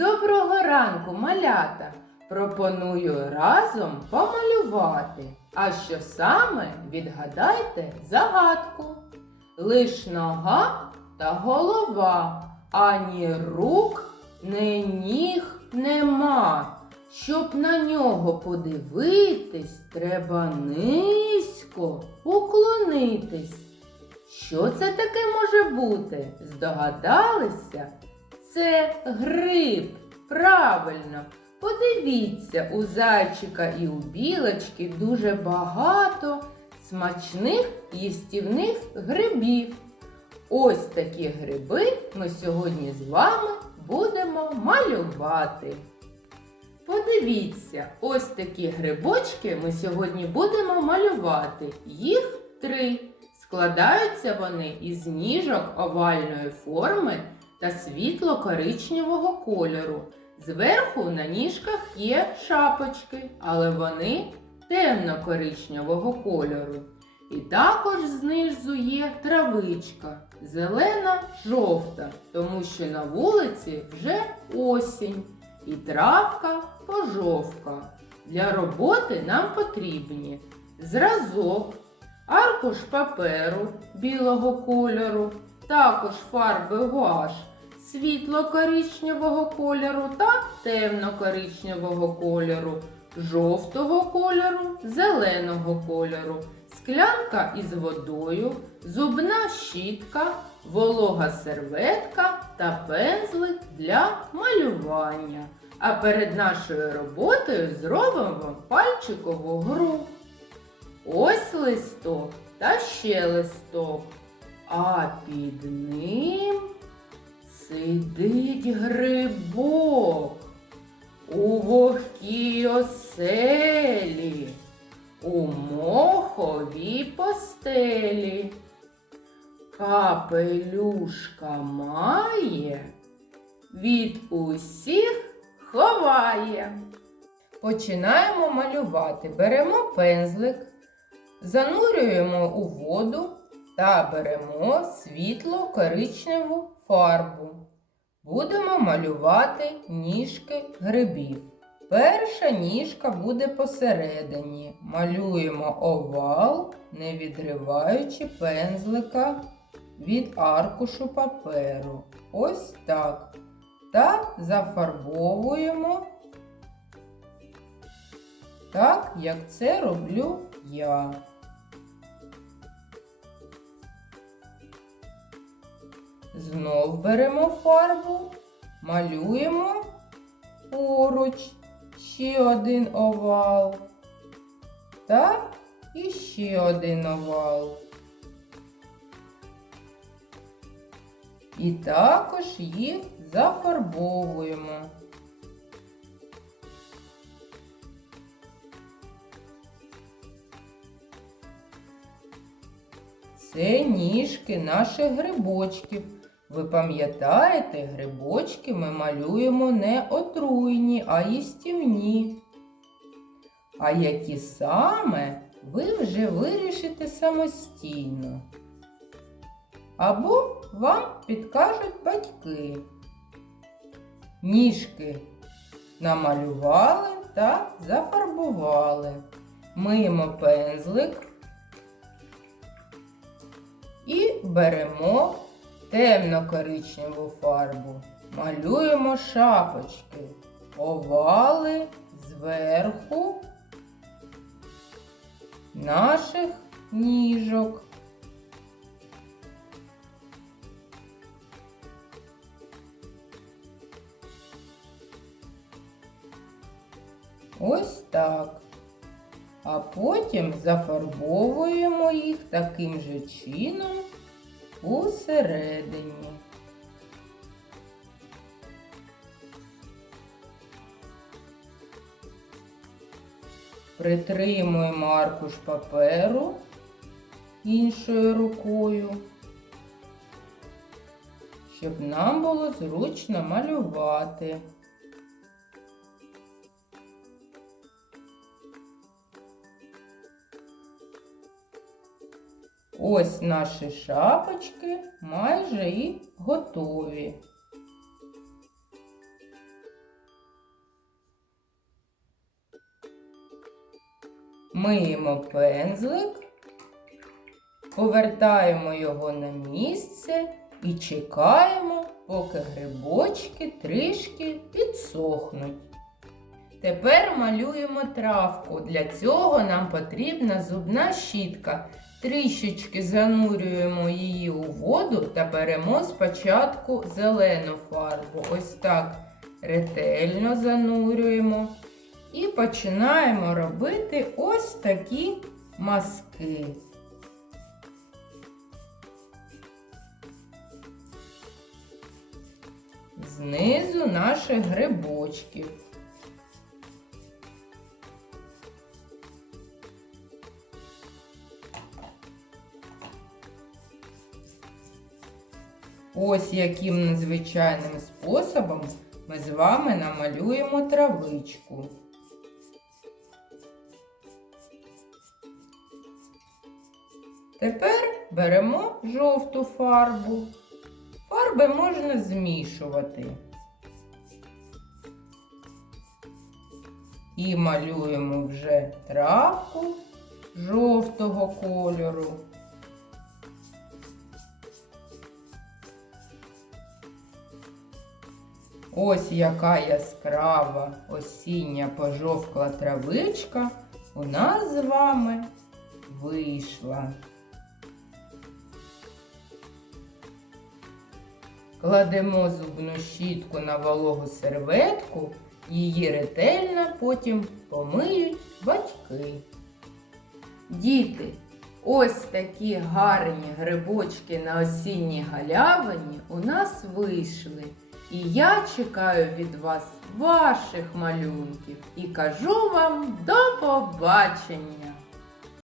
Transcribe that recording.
Доброго ранку, малята! Пропоную разом помалювати. А що саме відгадайте загадку. Лиш нога та голова, ані рук, ні ніг нема. Щоб на нього подивитись, треба низько уклонитись. Що це таке може бути? Здогадалися? Це гриб. Правильно. Подивіться, у зайчика і у білочки дуже багато смачних їстівних грибів. Ось такі гриби ми сьогодні з вами будемо малювати. Подивіться, ось такі грибочки ми сьогодні будемо малювати. Їх три. Складаються вони із ніжок овальної форми та світло-коричневого кольору. Зверху на ніжках є шапочки, але вони темно-коричневого кольору. І також знизу є травичка, зелена жовта, тому що на вулиці вже осінь і травка пожовка. Для роботи нам потрібні зразок, аркуш паперу білого кольору, також фарби гуаш світло-коричневого кольору та темно-коричневого кольору, жовтого кольору, зеленого кольору, склянка із водою, зубна щітка, волога серветка та пензлик для малювання. А перед нашою роботою зробимо пальчикову гру. Ось листок та ще листок, а під ним сидить грибок у вогкій оселі, у моховій постелі. Капелюшка має, від усіх ховає. Починаємо малювати. Беремо пензлик, занурюємо у воду та беремо світло коричневу фарбу. Будемо малювати ніжки грибів. Перша ніжка буде посередині. Малюємо овал, не відриваючи пензлика від аркушу паперу. Ось так. Та зафарбовуємо так, як це роблю я. Знов беремо фарбу, малюємо поруч ще один овал та ще один овал. І також їх зафарбовуємо. Це ніжки наших грибочків. Ви пам'ятаєте, грибочки ми малюємо не отруйні, а їстівні. А які саме ви вже вирішите самостійно. Або вам підкажуть батьки. Ніжки намалювали та зафарбували. Миємо пензлик і беремо темно-коричневу фарбу. Малюємо шапочки, овали зверху наших ніжок. Ось так. А потім зафарбовуємо їх таким же чином усередині. Притримуємо аркуш паперу іншою рукою, щоб нам було зручно малювати. Ось наші шапочки майже і готові. Миємо пензлик, повертаємо його на місце і чекаємо, поки грибочки трішки підсохнуть. Тепер малюємо травку. Для цього нам потрібна зубна щітка. Трішечки занурюємо її у воду та беремо спочатку зелену фарбу. Ось так ретельно занурюємо. І починаємо робити ось такі мазки. Знизу наших грибочків. Ось яким незвичайним способом ми з вами намалюємо травичку. Тепер беремо жовту фарбу. Фарби можна змішувати. І малюємо вже травку жовтого кольору. Ось яка яскрава осіння пожовкла травичка у нас з вами вийшла. Кладемо зубну щітку на вологу серветку, її ретельно потім помиють батьки. Діти, ось такі гарні грибочки на осінній галявині у нас вийшли. І я чекаю від вас ваших малюнків і кажу вам до побачення!